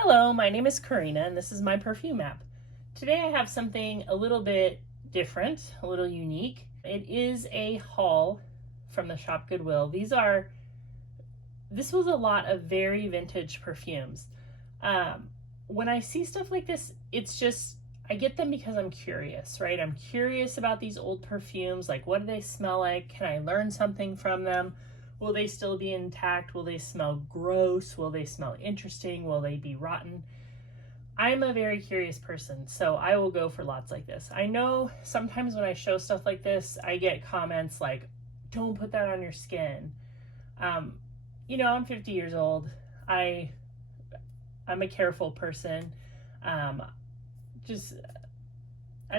Hello, my name is Karina and this is my perfume app. Today I have something a little bit different, a little unique. It is a haul from the shop Goodwill. This was a lot of very vintage perfumes. When I see stuff like this, I get them because I'm curious, right? I'm curious about these old perfumes. Like, what do they smell like? Can I learn something from them? Will they still be intact? Will they smell gross? Will they smell interesting? Will they be rotten? I'm a very curious person, so I will go for lots like this. I know sometimes when I show stuff like this, I get comments like, don't put that on your skin. I'm 50 years old. I'm a careful person. I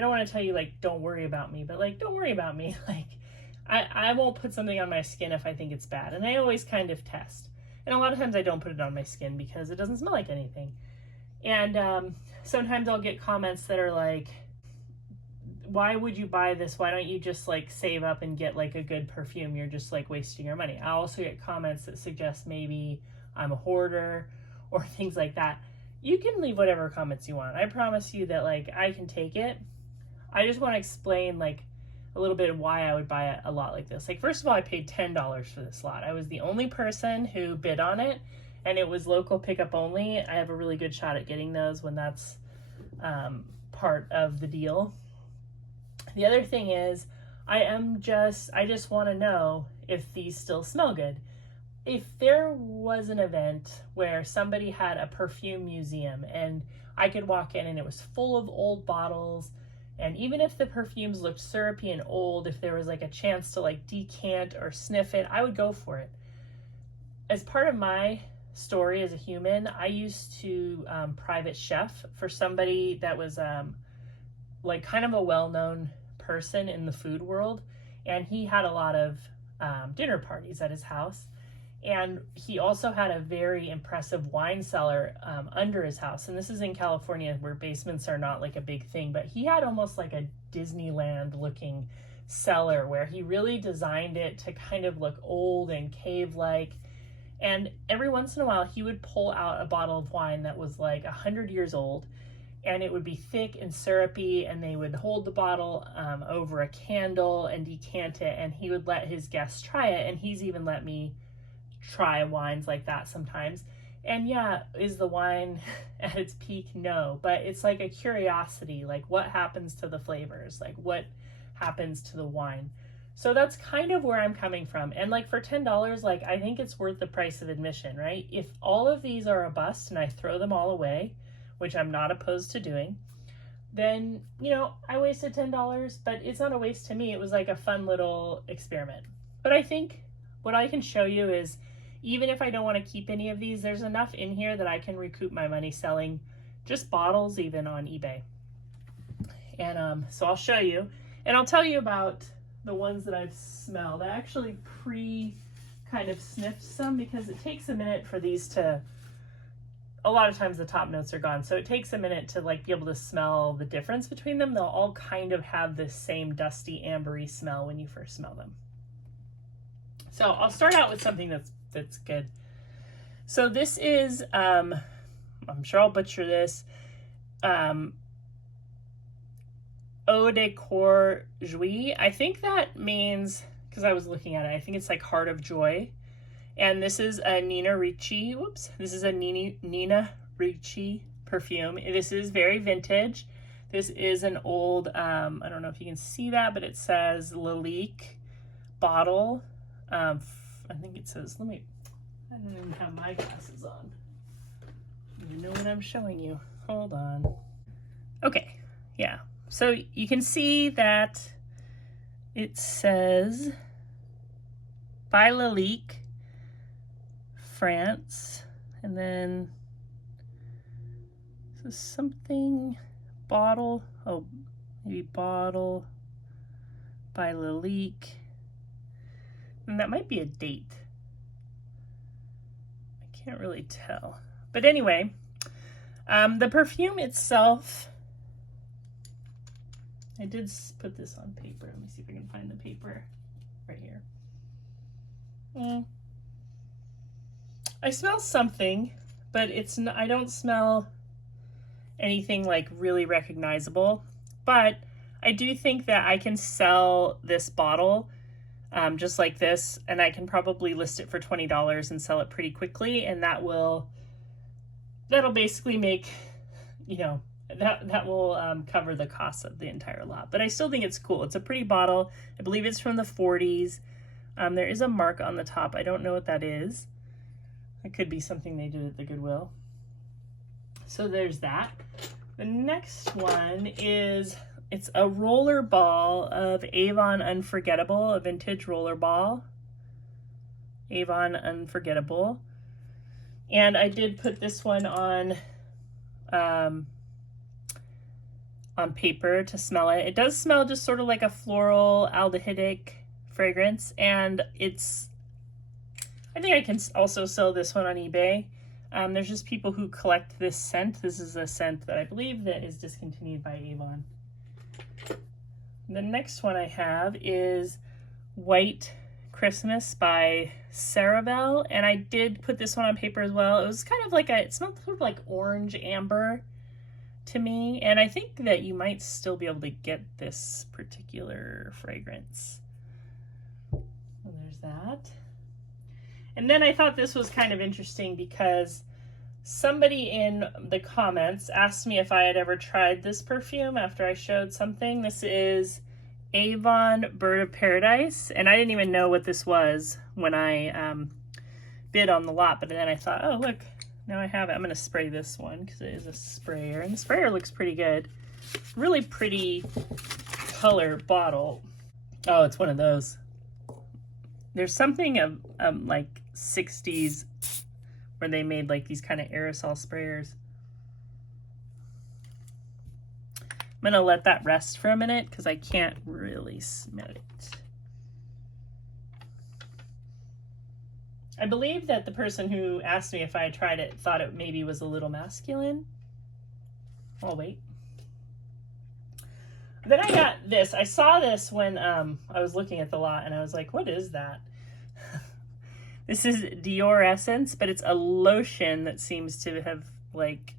don't want to tell you, like, don't worry about me, but, like, don't worry about me. Like, I won't put something on my skin if I think it's bad. And I always kind of test. And a lot of times I don't put it on my skin because it doesn't smell like anything. And sometimes I'll get comments that are like, why would you buy this? Why don't you just, like, save up and get, like, a good perfume? You're just, like, wasting your money. I also get comments that suggest maybe I'm a hoarder or things like that. You can leave whatever comments you want. I promise you that, like, I can take it. I just want to explain, like, a little bit of why I would buy a lot like this. Like, first of all, I paid $10 for this lot. I was the only person who bid on it, and it was local pickup only. I have a really good shot at getting those when that's part of the deal. The other thing is, I just want to know if these still smell good. If there was an event where somebody had a perfume museum and I could walk in and it was full of old bottles, and even if the perfumes looked syrupy and old, if there was, like, a chance to, like, decant or sniff it, I would go for it. As part of my story as a human, I used to private chef for somebody that was like kind of a well-known person in the food world, and he had a lot of dinner parties at his house. And he also had a very impressive wine cellar under his house. And this is in California where basements are not, like, a big thing, but he had almost like a Disneyland looking cellar where he really designed it to kind of look old and cave-like. And every once in a while he would pull out a bottle of wine that was like 100 years old, and it would be thick and syrupy, and they would hold the bottle over a candle and decant it, and he would let his guests try it. And he's even let me try wines like that sometimes. And yeah, is the wine at its peak? No, but it's like a curiosity, like, what happens to the flavors, like what happens to the wine. So that's kind of where I'm coming from. And, like, for $10, like, I think it's worth the price of admission, right? If all of these are a bust and I throw them all away, which I'm not opposed to doing, then, I wasted $10, but it's not a waste to me. It was like a fun little experiment. But I think what I can show you is, even if I don't want to keep any of these, there's enough in here that I can recoup my money selling just bottles, even on eBay. And so I'll show you, and I'll tell you about the ones that I've smelled. I actually kind of sniffed some because it takes a minute for these to, a lot of times the top notes are gone. So it takes a minute to, like, be able to smell the difference between them. They'll all kind of have this same dusty, ambery smell when you first smell them. So I'll start out with something that's good. So this is, I'm sure I'll butcher this, eau de coeur joie. I think that means, because I was looking at it, I think it's like heart of joy. And this is a Nina Ricci, this is a Nina Ricci perfume. This is very vintage. This is an old, I don't know if you can see that, but it says Lalique bottle. I think it says, I don't even have my glasses on. You know what I'm showing you. Hold on. Okay, yeah. So you can see that it says by Lalique, France, and then this is something bottle, maybe bottle by Lalique. And that might be a date. I can't really tell. But anyway, the perfume itself, I did put this on paper. Let me see if I can find the paper right here. I smell something but I don't smell anything like really recognizable. But I do think that I can sell this bottle just like this, and I can probably list it for $20 and sell it pretty quickly, and that'll basically make, you know, that will cover the cost of the entire lot. But I still think it's cool. It's a pretty bottle. I believe it's from the 40s. There is a mark on the top. I don't know what that is. It could be something they did at the Goodwill. So there's that. The next one is, it's a roller ball of Avon Unforgettable, a vintage roller ball. Avon Unforgettable. And I did put this one on paper to smell it. It does smell just sort of like a floral aldehydic fragrance, and I think I can also sell this one on eBay. There's just people who collect this scent. This is a scent that I believe that is discontinued by Avon. The next one I have is White Christmas by Cerebel, and I did put this one on paper as well. It was kind of like it smelled sort of like orange amber to me, and I think that you might still be able to get this particular fragrance. So there's that. And then I thought this was kind of interesting because somebody in the comments asked me if I had ever tried this perfume after I showed something. This is Avon Bird of Paradise, and I didn't even know what this was when I bid on the lot, but then I thought, oh look, now I have it. I'm going to spray this one because it is a sprayer, and the sprayer looks pretty good. Really pretty color bottle. Oh, it's one of those. There's something of like 60s where they made like these kind of aerosol sprayers. I'm gonna let that rest for a minute because I can't really smell it. I believe that the person who asked me if I had tried it thought it maybe was a little masculine. I'll wait. Then I got this. I saw this when I was looking at the lot, and I was like, what is that? This is Dior Essence, but it's a lotion that seems to have like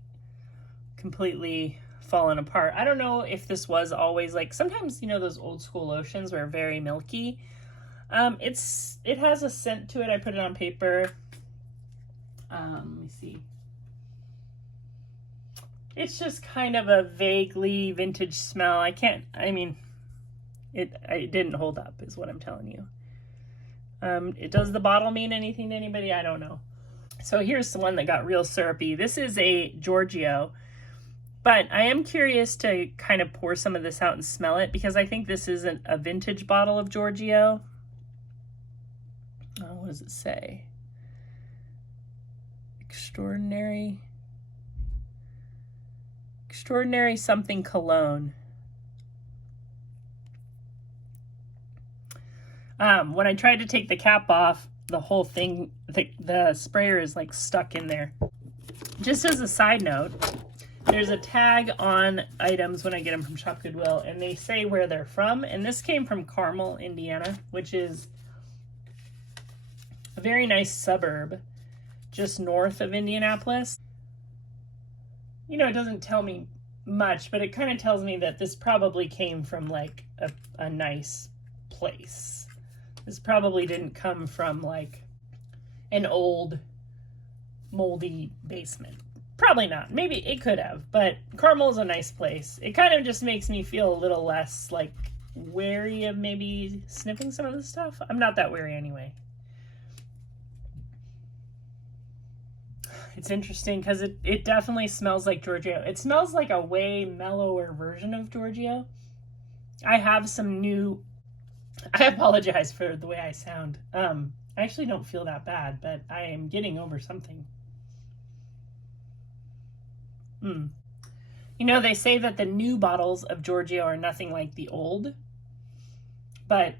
completely fallen apart. I don't know if this was always like, sometimes, you know, those old school lotions were very milky. It has a scent to it. I put it on paper. Let me see. It's just kind of a vaguely vintage smell. It didn't hold up is what I'm telling you. Does the bottle mean anything to anybody? I don't know. So here's the one that got real syrupy. This is a Giorgio, but I am curious to kind of pour some of this out and smell it because I think this is a vintage bottle of Giorgio. Oh, what does it say? Extraordinary something cologne. When I tried to take the cap off, the whole thing, the sprayer is like stuck in there. Just as a side note, there's a tag on items when I get them from Shop Goodwill, and they say where they're from. And this came from Carmel, Indiana, which is a very nice suburb just north of Indianapolis. You know, it doesn't tell me much, but it kind of tells me that this probably came from like a nice place. This probably didn't come from like an old moldy basement. Probably not. Maybe it could have, but Carmel is a nice place. It kind of just makes me feel a little less like wary of maybe sniffing some of this stuff. I'm not that wary anyway. It's interesting because it definitely smells like Giorgio. It smells like a way mellower version of Giorgio. I have some new... I apologize for the way I sound. I actually don't feel that bad, but I am getting over something. You know, they say that the new bottles of Giorgio are nothing like the old. But,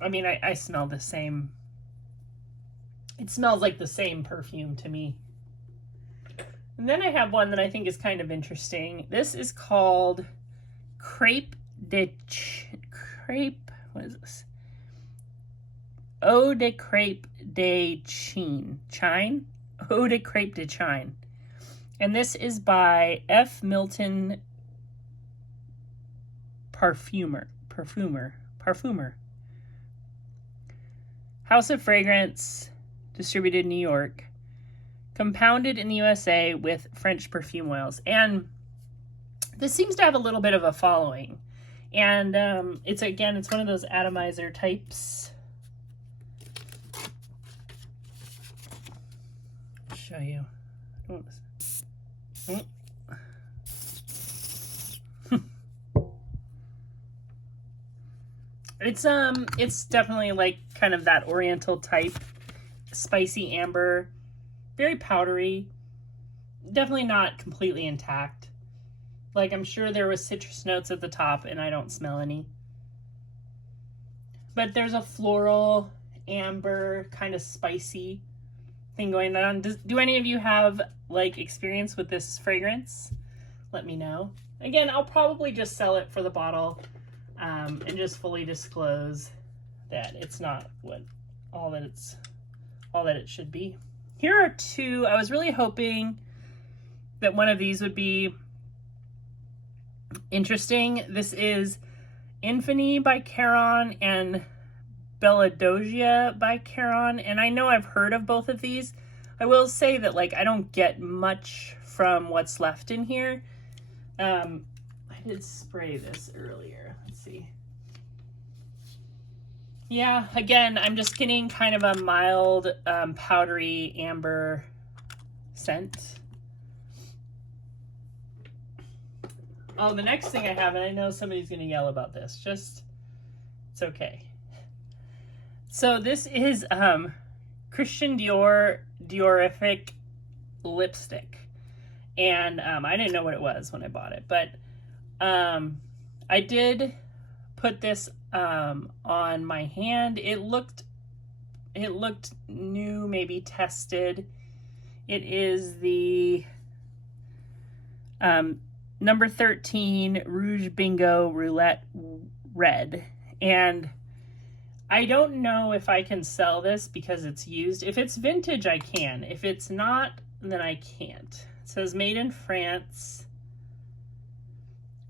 I mean, I smell the same. It smells like the same perfume to me. And then I have one that I think is kind of interesting. This is called Crepe, what is this? Eau de Crepe de Chine. Eau de Crepe de Chine. And this is by F. Milton Perfumer. House of Fragrance, distributed in New York. Compounded in the USA with French perfume oils. And this seems to have a little bit of a following. And it's one of those atomizer types. I'll show you. It's definitely like kind of that oriental type, spicy amber, very powdery, definitely not completely intact. Like, I'm sure there was citrus notes at the top and I don't smell any. But there's a floral, amber, kind of spicy thing going on. Do any of you have like experience with this fragrance? Let me know. Again, I'll probably just sell it for the bottle and just fully disclose that it's not all that it should be. Here are two. I was really hoping that one of these would be interesting. This is Infinity by Caron and Belladogia by Caron, and I know I've heard of both of these. I will say that like I don't get much from what's left in here. I did spray this earlier. Let's see. Yeah, again, I'm just getting kind of a mild powdery amber scent. Oh, the next thing I have, and I know somebody's gonna yell about this, it's okay. So this is Christian Dior Diorific lipstick. And I didn't know what it was when I bought it, but I did put this on my hand. It looked new, maybe tested. It is the number 13 Rouge Bingo Roulette Red. And I don't know if I can sell this because it's used. If it's vintage, I can. If it's not, then I can't. It says made in France.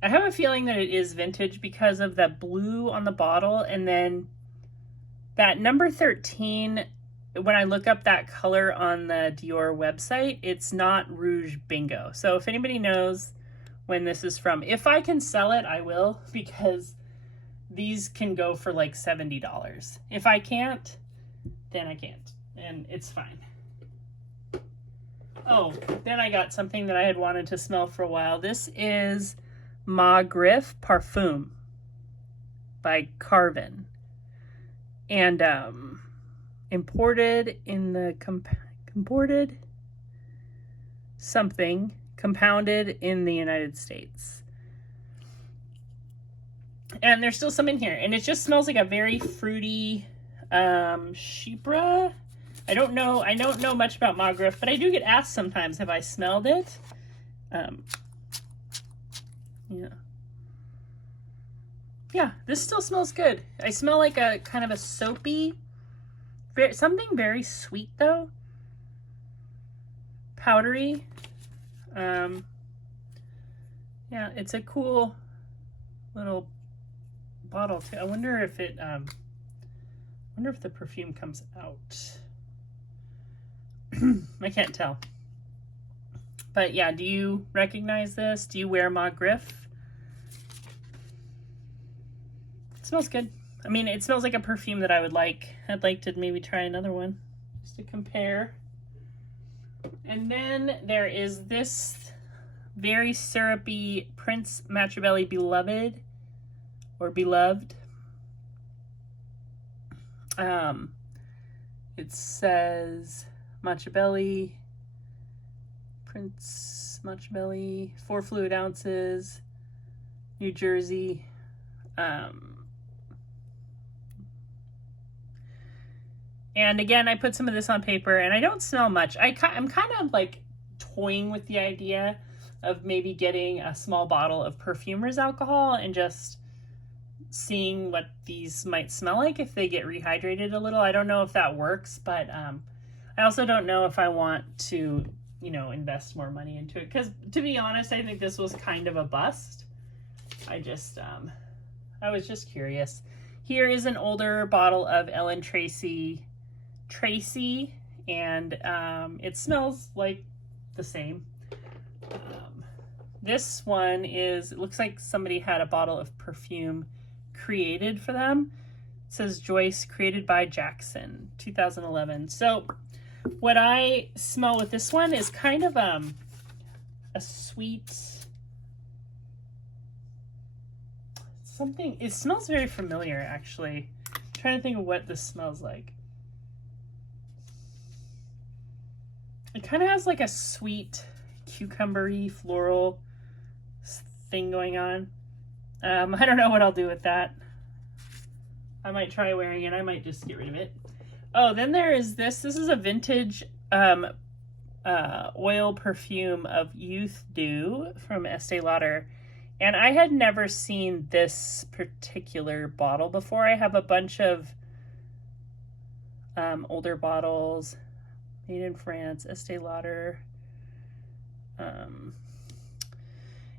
I have a feeling that it is vintage because of that blue on the bottle, and then that number 13, when I look up that color on the Dior website, it's not Rouge Bingo. So if anybody knows when this is from, if I can sell it, I will, because these can go for like $70. If I can't, then I can't, and it's fine. Oh, then I got something that I had wanted to smell for a while. This is Ma Griffe Parfum by Carven, and imported in the compounded in the United States. And there's still some in here, and it just smells like a very fruity chypre. I don't know much about Ma Griffe, but I do get asked sometimes have I smelled it. Yeah, this still smells good. I smell like a kind of a soapy, something very sweet though, powdery. Yeah, it's a cool little bottle too. I wonder if it wonder if the perfume comes out. I can't tell. But yeah, do you recognize this? Do you wear Ma Griffe? It smells good. I mean, it smells like a perfume that I would like. I'd like to maybe try another one just to compare. And then there is this very syrupy Prince Machiavelli Beloved. It says Machiavelli, Prince Machiavelli, 4 fluid ounces, New Jersey. And again, I put some of this on paper, and I don't smell much. I'm kind of like toying with the idea of maybe getting a small bottle of perfumer's alcohol and just seeing what these might smell like if they get rehydrated a little. I don't know if that works, but I also don't know if I want to, you know, invest more money into it. Because to be honest, I think this was kind of a bust. I was just curious. Here is an older bottle of Ellen Tracy, and it smells like the same. This one is, it looks like somebody had a bottle of perfume created for them. It says Joyce, created by Jackson, 2011. So what I smell with this one is kind of a sweet something. It smells very familiar, actually. I'm trying to think of what this smells like. It kind of has like a sweet cucumbery floral thing going on. I don't know what I'll do with that. I might try wearing it. I might just get rid of it. Oh, then there is this. This is a vintage oil perfume of Youth Dew from Estee Lauder. And I had never seen this particular bottle before. I have a bunch of older bottles. Made in France, Estee Lauder.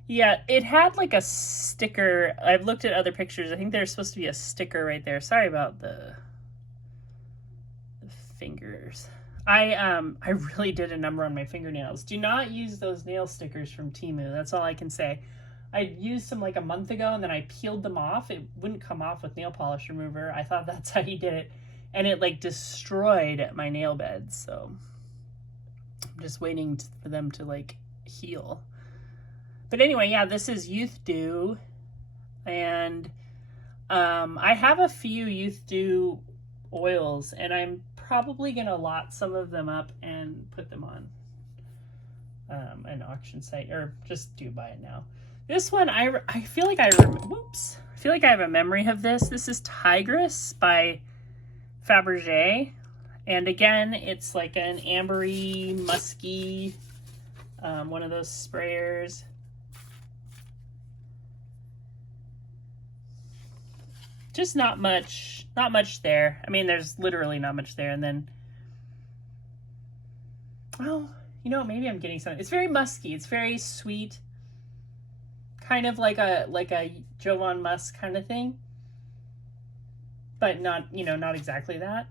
Yeah, it had like a sticker. I've looked at other pictures. I think there's supposed to be a sticker right there. Sorry about the fingers. I really did a number on my fingernails. Do not use those nail stickers from Temu. That's all I can say. I used some like a month ago, and then I peeled them off. It wouldn't come off with nail polish remover. I thought that's how you did it. And it like destroyed my nail beds. So I'm just waiting for them to like heal. But anyway, yeah, this is Youth Dew. And I have a few Youth Dew oils, and I'm probably going to lot some of them up and put them on an auction site, or just do buy it now. This one, I feel like I feel like I have a memory of this. This is Tigress by Fabergé. And again, it's like an ambery, musky, one of those sprayers. Just not much there. I mean, there's literally not much there. And then, oh, you know, maybe I'm getting something. It's very musky. It's very sweet. Kind of like a Jovan Musk kind of thing. But not, you know, not exactly that.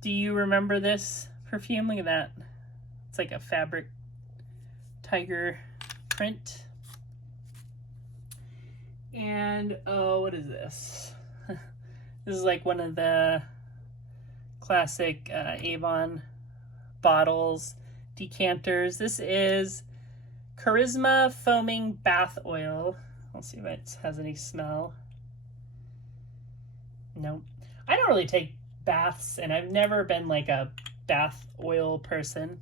Do you remember this perfume? Look at that. It's like a fabric tiger print. And, oh, what is this? This is like one of the classic Avon bottles, decanters. This is Charisma Foaming Bath Oil. Let's see if it has any smell. Nope. I don't really take baths, and I've never been like a bath oil person.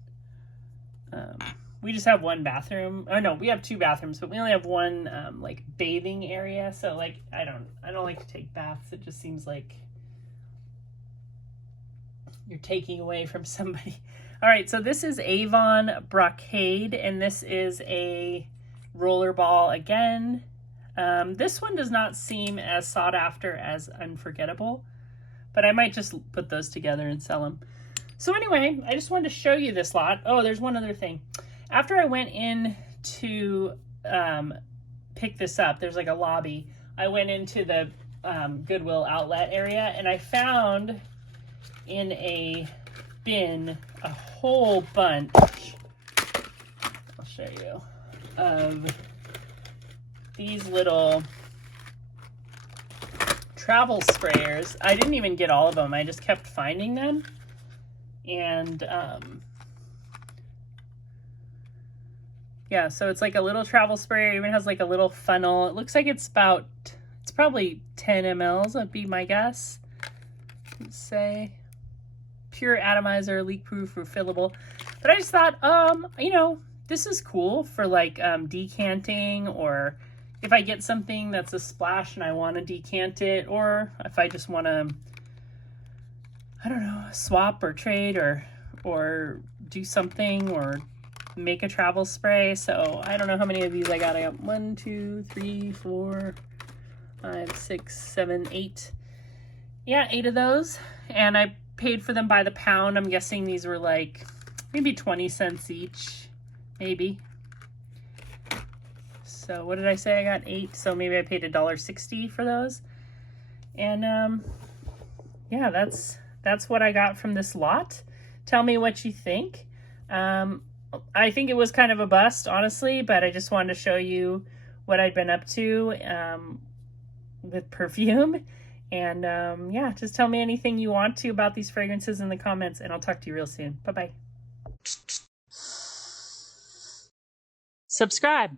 We just have one bathroom. Oh no, we have two bathrooms, but we only have one like bathing area. So like I don't like to take baths. It just seems like you're taking away from somebody. All right, so this is Avon Brocade, and this is a roller ball again. This one does not seem as sought after as Unforgettable, but I might just put those together and sell them. So anyway, I just wanted to show you this lot. Oh, there's one other thing. After I went in to pick this up, there's like a lobby. I went into the Goodwill outlet area, and I found in a bin a whole bunch, I'll show you, of these little travel sprayers. I didn't even get all of them. I just kept finding them. And yeah, so it's like a little travel sprayer. It even has like a little funnel. It looks like it's probably 10 mLs would be my guess. Let's say pure atomizer, leak proof, refillable. But I just thought, you know, this is cool for like decanting, or if I get something that's a splash and I want to decant it, or if I just want to, I don't know, swap or trade or do something or make a travel spray. So I don't know how many of these I got. I got 1, 2, 3, 4, 5, 6, 7, 8. Yeah, 8 of those. And I paid for them by the pound. I'm guessing these were like maybe 20 cents each, maybe. So what did I say? I got 8, so maybe I paid $1.60 for those. And yeah, that's what I got from this lot. Tell me what you think. I think it was kind of a bust, honestly, but I just wanted to show you what I'd been up to with perfume. And yeah, just tell me anything you want to about these fragrances in the comments, and I'll talk to you real soon. Bye-bye. Subscribe.